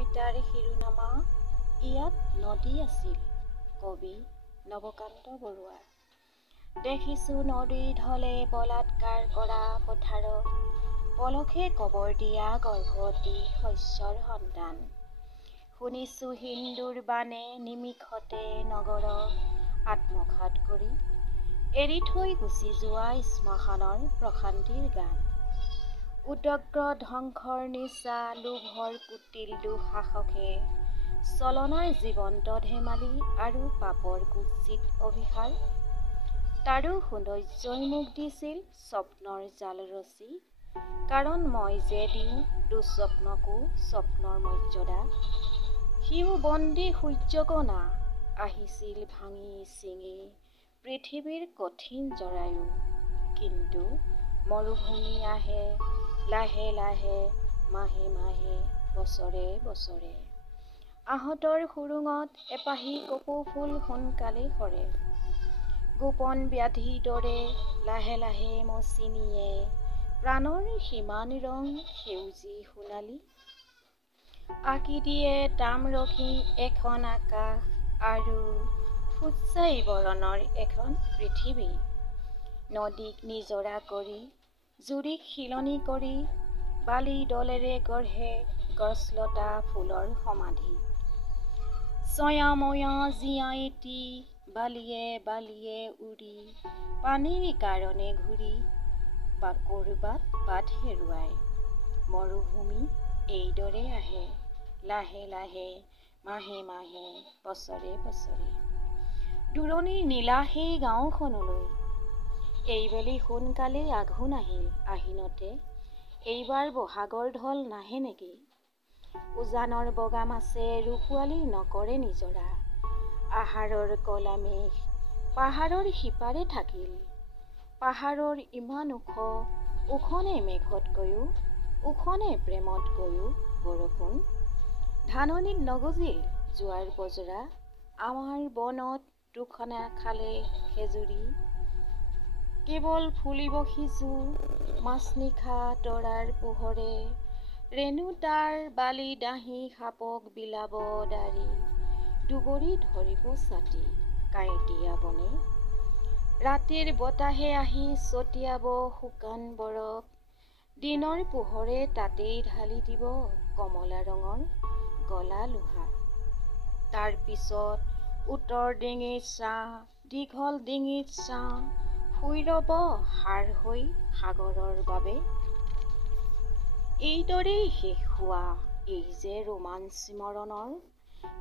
কবিতাৰ শিৰোনামা ইয়াত নদী আছিল। কবি নৱকান্ত বৰুৱা। দেখিছো নদীৰ ঢলে বলাৎকাৰ কৰা পথাৰত, পলসে কবৰ দিয়া গৰ্ভৱতী শস্যৰ সন্তান। শুনিছো হিন্দুৰ বানে নিমিষতে নগৰক আত্মঘাত কৰি, এৰি থৈ গুচি যোৱা শ্মশানৰ প্ৰশান্তিৰ গান। উদগ্ৰ ধ্বংসৰ নিচা লোভৰ কুটিল দুঃসাহসে, চলনাৰ জীৱন্ত ধেমালি আৰু পাপৰ কুৎসিত অভিসাৰ। তাৰো সৌন্দৰ্যই মোক দিছিল স্বপ্নৰ জাল ৰচি, কাৰণ মই যে দিওঁ দুঃস্বপ্নকো স্বপ্নৰ মৰ্যাদা। সিও বন্দী সূৰ্যকণা আহিছিল ভাঙি ছিঙি পৃথিৱীৰ কঠিন জৰায়ু, কিন্তু মৰুভূমি আহে লাহে লাহে মাহে মাহে বছৰে বছৰে। আহঁতৰ সুৰুঙত এপাহি কপৌ ফুল সোনকালে সৰে, গোপন ব্যাধিৰ দৰে লাহে লাহে মচি নিয়ে প্ৰাণৰ সীমান ৰং সেউজী সোণালী। আঁকি দিয়ে তামৰকী এখন আকাশ আৰু ফুটছাই বৰণৰ এখন পৃথিৱী। নদীক নিজৰা কৰি, জুৰিক শিলনি কৰি, বালিৰ দলেৰে গঢ়ে গছলতা ফুলৰ সমাধি। ছয়াময়া জীয়াই এটি বালিয়ে বালিয়ে উৰি, পানীৰ কাৰণে ঘূৰি ক'ৰবাত বাট হেৰুৱাই। মৰুভূমি এইদৰে আহে লাহে লাহে মাহে মাহে বছৰে বছৰে। দূৰণিৰ নীলা সেই গাঁওখনলৈ এইবেলি সোনকালে আঘোণ আহিল। আহিনতে এইবাৰ বহাগৰ ঢল নাহে নেকি? উজানৰ বগা মাছে ৰূপোৱালী নকৰে নিজৰা। আহাৰৰ কলা মেঘ পাহাৰৰ সিপাৰে থাকিল। পাহাৰৰ ইমান ওখ, ওখনে মেঘতকৈও, ওখনে প্ৰেমতকৈও বৰষুণ। ধাননিত নগজিল জোৱাৰ বজৰা, আমাৰ বনত দুখনা খালে খেজুৰি। কেৱল ফুলিব সিজু মাজনিশা তৰাৰ পোহৰে, ৰেণু তাৰ বালি ডাঁহি সাপক বিলাব দাৰি। দুবৰি ধৰিব ছাতি কাঁইটীয়া বনে, ৰাতিৰ বতাহে আহি ছটিয়াব শুকান বৰফ। দিনৰ পোহৰে তাতেই ঢালি দিব কমলা ৰঙৰ গলা লোহা। তাৰ পিছত উত্তৰ ডিঙিত ছাঁ, দীঘল ডিঙিত ছাঁ, শুই ৰ'ব সাৰ হৈ সাগৰৰ বাবে। এইদৰেই শেষ হোৱা এই যে ৰোমাঞ্চ মৰণৰ,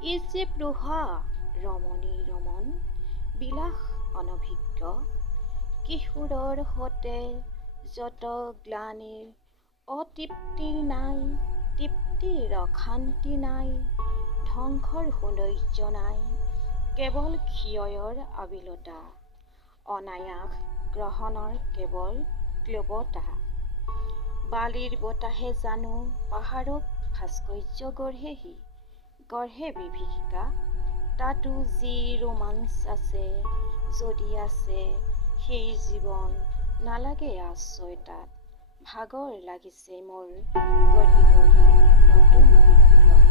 এই যে স্পৃহা ৰমণী ৰমন, বিলাস অনভিজ্ঞ। কিশোৰৰ সতে যত গ্লানিৰ, অতৃপ্তিৰ নাই, তৃপ্তিৰ অশান্তি নাই, ধ্বংসৰ সৌন্দৰ্য নাই, কেৱল ক্ষয়ৰ আবিলতা, অনায়াস গ্ৰহণৰ কেৱল ক্লৃবতা। বালিৰ বতাহে জানো পাহাৰক ভাস্কৰ্য গঢ়েহি, গঢ়ে বিভীষিকা। তাতো যি ৰোমাঞ্চ আছে, যদি আছে সেই জীৱন, নালাগে আশ্ৰয় তাত। ভাগৰ লাগিছে মোৰ গঢ়ি গঢ়ি নতুন বিগ্ৰহ।